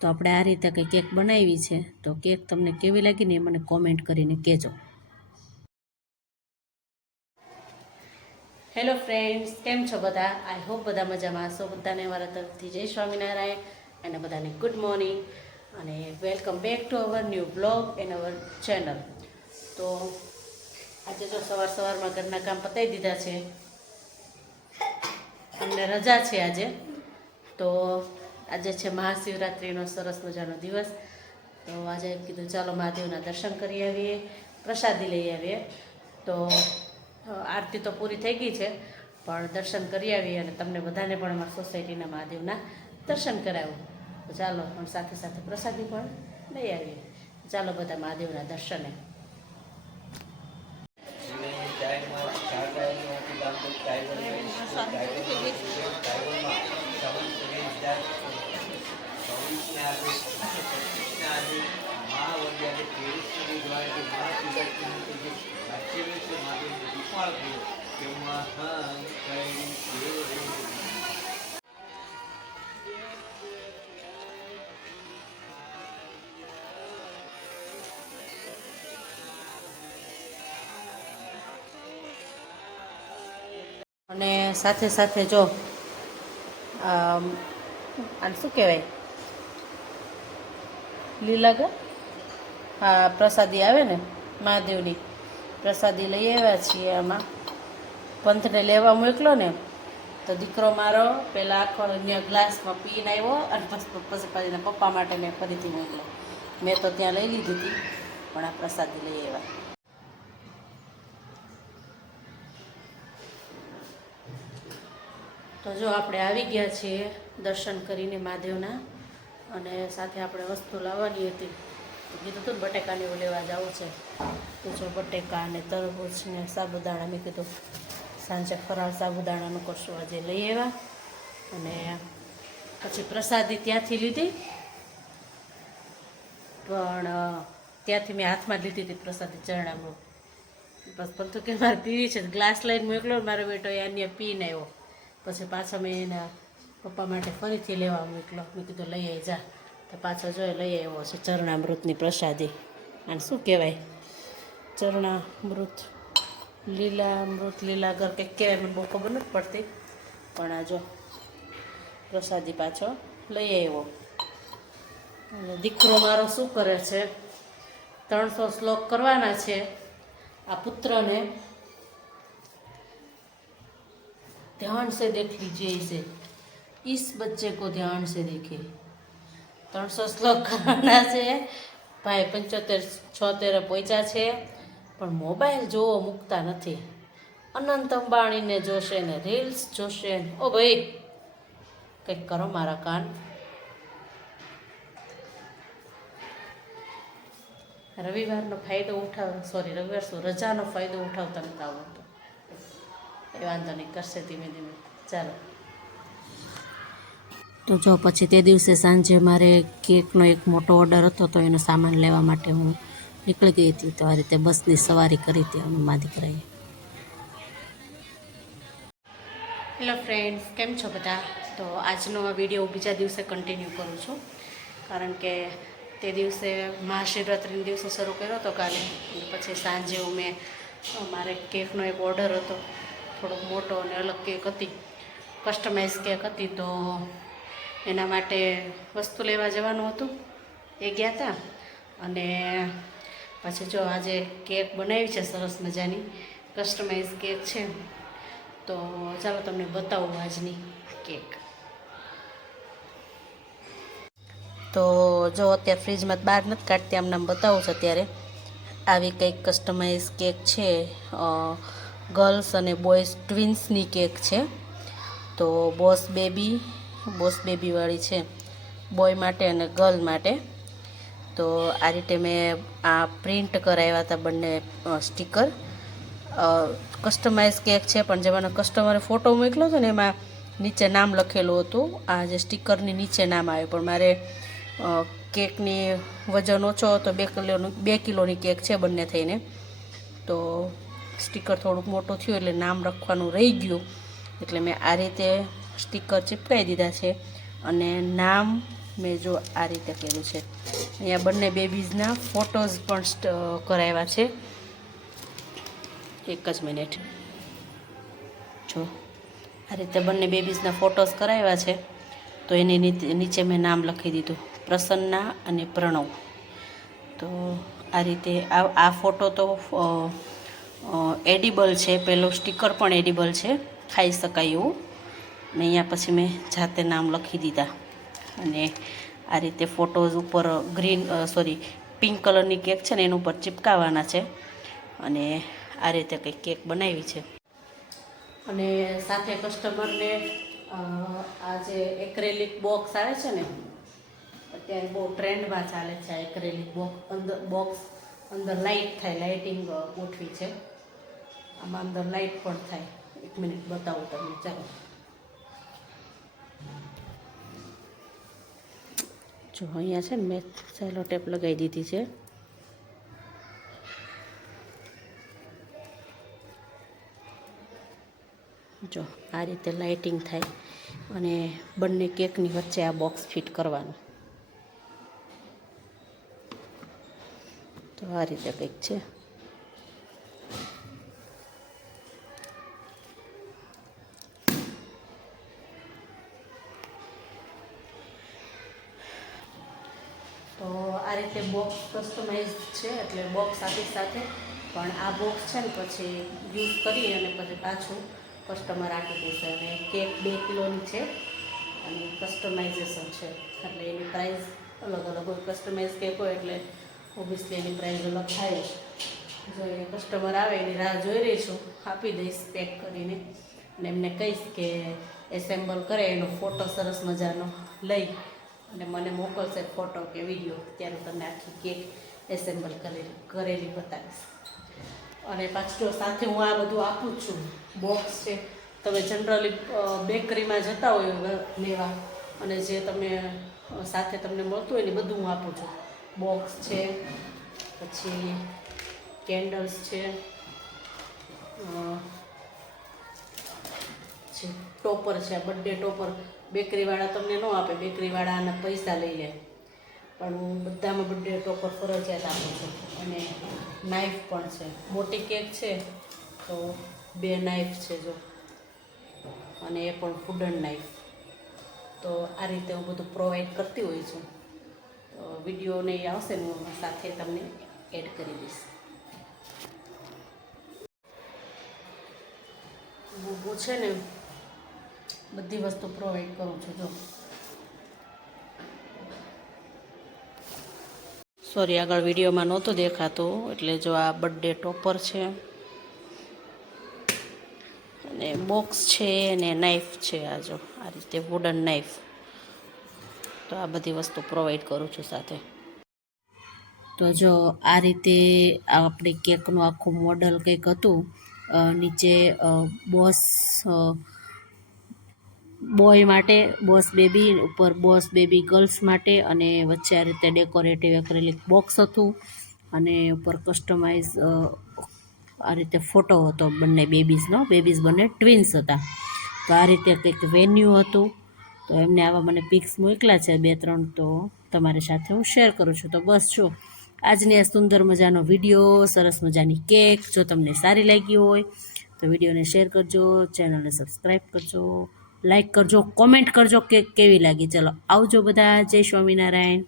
તો આપણે આ રીતે કંઈ કેક બનાવી છે, તો કેક તમને કેવી લાગી ને એ મને કોમેન્ટ કરીને કહેજો. હેલો ફ્રેન્ડ્સ, કેમ છો બધા? આઈ હોપ બધા મજામાં હશો. બધાને મારા તરફથી જય સ્વામિનારાયણ અને બધાને ગુડ મોર્નિંગ અને welcome back to our new blog and our channel. તો આજે જો સવારમાં ઘરના કામ પતાવી દીધા છે, અમને રજા છે આજે. તો આજે છે મહાશિવરાત્રિનો સરસ મજાનો દિવસ. તો આજે કીધું ચાલો મહાદેવના દર્શન કરી આવીએ, પ્રસાદી લઈ આવીએ. તો આરતી તો પૂરી થઈ ગઈ છે, પણ દર્શન કરી આવીએ અને તમને બધાને પણ અમારા સોસાયટીના મહાદેવના દર્શન કરાવું. તો ચાલો પણ સાથે સાથે પ્રસાદી પણ લઈ આવીએ. ચાલો બધા મહાદેવના દર્શને. અને સાથે સાથે જો આને શું કહેવાય, લીલાગર, હા, પ્રસાદી આવે ને મહાદેવની પ્રસાદી લઈ આવ્યા છીએ. આમાં પંથને લેવા મોકલો ને, તો દીકરો મારો પહેલાં આખો અન્ય ગ્લાસમાં પીને આવ્યો અને પછી પપ્પા માટે મેં ફરીથી મોકલો. મેં તો ત્યાં લઈ લીધી હતી, પણ આ પ્રસાદી લઈ આવ્યા. તો જો આપણે આવી ગયા છીએ દર્શન કરીને મહાદેવના, અને સાથે આપણે વસ્તુ લાવવાની હતી. તો કીધું હતું ને બટેકાને એવું લેવા જવું છે. તો જો બટેકા અને તરબૂચ ને સાબુદાણા, મેં કીધું સાંજે ફરાળ સાબુદાણાનું કરશું, આજે લઈ આવ્યા. અને પછી પ્રસાદી ત્યાંથી લીધી, પણ ત્યાંથી મેં હાથમાં જ લીધી હતી પ્રસાદી, ચરણામૃત. બસ પણ કે મારે પીવી છે, ગ્લાસ લઈને મોકલો. મારો બેટો એ અન્ય પીને આવ્યો. પછી પાછા મેં એના પપ્પા માટે ફરીથી લેવા મોકલો. મેં કીધું લઈ આવી જા. તો પાછો જોઈ લઈ આવ્યો છે ચરણામૃતની પ્રસાદી. અને શું કહેવાય, ચરણામૃત, લીલામૃત, લીલાગર કંઈક કહેવાય, મને બહુ ખબર નથી પડતી. પણ આ જો પ્રસાદી પાછો લઈ આવ્યો. અને દીકરો મારો શું કરે છે, 300 શ્લોક કરવાના છે આ પુત્રને. ध्यान से देख लीजिए इसे, इस बच्चे को ध्यान से देखे. 300 શ્લોક કરવાના છે. ભાઈ 75-76 પહોંચ્યા છે, પણ મોબાઈલ જોવો મૂકતા નથી. અનંત અંબાણીને જોશે ને રીલ્સ જોશે ને. ઓ ભાઈ, કંઈક કરો મારા કાન. રવિવારનો ફાયદો રજાનો ફાયદો ઉઠાવતા નથી આવડતો. એ વાંધો નહીં, કરશે ધીમે ધીમે. ચાલો. તો જો પછી તે દિવસે સાંજે મારે કેકનો એક મોટો ઓર્ડર હતો, તો એનો સામાન લેવા માટે હું નીકળી ગઈ હતી. તો આ રીતે બસની સવારી કરી હતી અમે મા દીકરાએ. હેલો ફ્રેન્ડ્સ, કેમ છો બધા? તો આજનો આ વિડીયો બીજા દિવસે કન્ટિન્યુ કરું છું, કારણ કે તે દિવસે મહાશિવરાત્રિના દિવસે શરૂ કર્યો હતો કાલે. પછી સાંજે મેં મારે કેકનો એક ઓર્ડર હતો, થોડોક મોટો અને અલગ કેક હતી, કસ્ટમાઇઝ કેક હતી. તો એના માટે વસ્તુ લેવા જવાનું હતું, એ ગયા હતા. અને પછી જો આજે કેક બનાવી છે સરસ મજાની, કસ્ટમાઇઝ કેક છે. તો ચાલો તમને બતાવું આજની કેક. તો જો અત્યારે ફ્રીજમાં બહાર નથી કાઢતી, આમ નામ બતાવું છું. અત્યારે આવી કંઈક કસ્ટમાઇઝ કેક છે, ગર્લ્સ અને બોયઝ ટ્વિન્સની કેક છે. તો બોસ બેબીવાળી છે, બોય માટે અને ગર્લ માટે. તો આ રીતે મેં આ પ્રિન્ટ કરાવ્યા હતા બંને સ્ટીકર. કસ્ટમાઇઝ કેક છે, પણ જે મને કસ્ટમરે ફોટો મોકલ્યો હતો ને એમાં નીચે નામ લખેલું હતું. આ જે સ્ટીકરની નીચે નામ આવે, પણ મારે કેકની વજન ઓછો હતો, 2 કિલોની કેક છે બંને થઈને. તો સ્ટીકર થોડુંક મોટું થયું એટલે નામ લખવાનું રહી ગયું, એટલે મેં આ રીતે સ્ટીકર ચીપકાવી દીધા છે. અને નામ મેં જો આ રીતે કર્યું છે. અહીંયા બંને બેબીઝના ફોટોઝ પણ કરાવ્યા છે. એક જ મિનિટ. જો આ રીતે બંને બેબીઝના ફોટોઝ કરાવ્યા છે. તો એની નીચે મેં નામ લખી દીધું, પ્રસન્ના અને પ્રણવ. તો આ રીતે આ ફોટો તો એડિબલ છે. પેલો સ્ટીકર પણ એડિબલ છે, ખાઈ શકાય એવું. ને અહીંયા પછી મેં જાતે નામ લખી દીધા. અને આ રીતે ફોટોઝ ઉપર પિંક કલરની કેક છે ને એના ઉપર ચિપકાવવાના છે. અને આ રીતે કંઈક કેક બનાવી છે. અને સાથે કસ્ટમરને આ જે એક્રેલિક બોક્સ આવે છે ને, અત્યારે બહુ ટ્રેન્ડમાં ચાલે છે આ એક્રેલિક બોક્સ. અંદર લાઇટ થાય, લાઇટિંગ ગોઠવી છે. આમાં અંદર લાઇટ પણ થાય. એક મિનિટ બતાવું તમને, ચાલો. જો અહીંયા છે ને મેં સેલો ટેપ લગાવી દીધી છે. જો આ રીતે લાઇટિંગ થાય. અને બંને કેકની વચ્ચે આ બોક્સ ફિટ કરવાનું. તો આ રીતે કંઈક છે. તો આ રીતે બોક્સ કસ્ટમાઇઝ છે, એટલે બોક્સ સાથે પણ આ બોક્સ છે ને પછી યુઝ કરી અને પછી પાછું કસ્ટમર આપી દેશે. અને કેક 2 કિલોની છે અને કસ્ટમાઇઝેશન છે, એટલે એની પ્રાઇસ અલગ હોય. કસ્ટમાઇઝ કેક હોય એટલે ઓબ્વિયસલી એની પ્રાઇસ અલગ થાય જ. જો એ કસ્ટમર આવે એની રાહ જોઈ રહી છું, આપી દઈશ પેક કરીને. અને એમને કહીશ કે એસેમ્બલ કરે એનો ફોટો સરસ મજાનો લઈ અને મને મોકલશે ફોટો કે વિડીયો. ત્યારે તમને આખી કેક એસેમ્બલ કરેલી બતાવીશ. અને પાછું સાથે હું આ બધું આપું જ છું. બોક્સ છે, તમે જનરલી બેકરીમાં જતા હોય લેવા, અને જે તમે સાથે તમને મળતું હોય ને બધું હું આપું છું. બોક્સ છે, પછી કેન્ડલ્સ છે, ટોપર છે, બર્થડે ટોપર. બેકરીવાળા તમને ન આપે, બેકરીવાળા આના પૈસા લઈ લે. પણ હું બધામાં બર્થડે ટોપર ફરજિયાત આપું છું. અને નાઇફ પણ છે. મોટી કેક છે તો 2 નાઇફ છે જો, અને એ પણ ફૂડન નાઇફ. તો આ રીતે હું બધું પ્રોવાઈડ કરતી હોઉં છું. તો વિડીયો ને આવશે ને હું સાથે તમને એડ કરી દઈશ. હું છે ને બધી વસ્તુ પ્રોવાઈડ કરું છું. જો સોરી, આગળ વિડીયોમાં નહોતું દેખાતું, એટલે જો આ બર્થડે ટોપર છે, અને બોક્સ છે, અને નાઇફ છે. આ જો આ રીતે વુડન નાઇફ. તો આ બધી વસ્તુ પ્રોવાઈડ કરું છું સાથે. તો જો આ રીતે આપણી કેકનું આખું મોડલ કંઈક હતું. નીચે બોસ બોય માટે, બોસ બેબી ઉપર, બોસ બેબી ગર્લ્સ માટે, અને વચ્ચે આ રીતે ડેકોરેટિવ એક્રેલિક બોક્સ હતું. અને ઉપર કસ્ટમાઇઝ આ રીતે ફોટો હતો બંને બેબીઝનો. બેબીઝ બંને ટ્વિન્સ હતા. તો આ રીતે કંઈક વેન્યુ હતું. તો એમને આવા મને પિક્સ મોકલા છે 2-3, તો તમારી સાથે હું શેર કરું છું. તો બસ જો આજની આ સુંદર મજાનો વિડીયો, સરસ મજાની કેક જો તમને સારી લાગી હોય તો વિડીયોને શેર કરજો, ચેનલને સબસ્ક્રાઈબ કરજો, લાઈક કરજો, કોમેન્ટ કરજો કે કેવી લાગી. ચલો આવજો બધા, જય સ્વામિનારાયણ.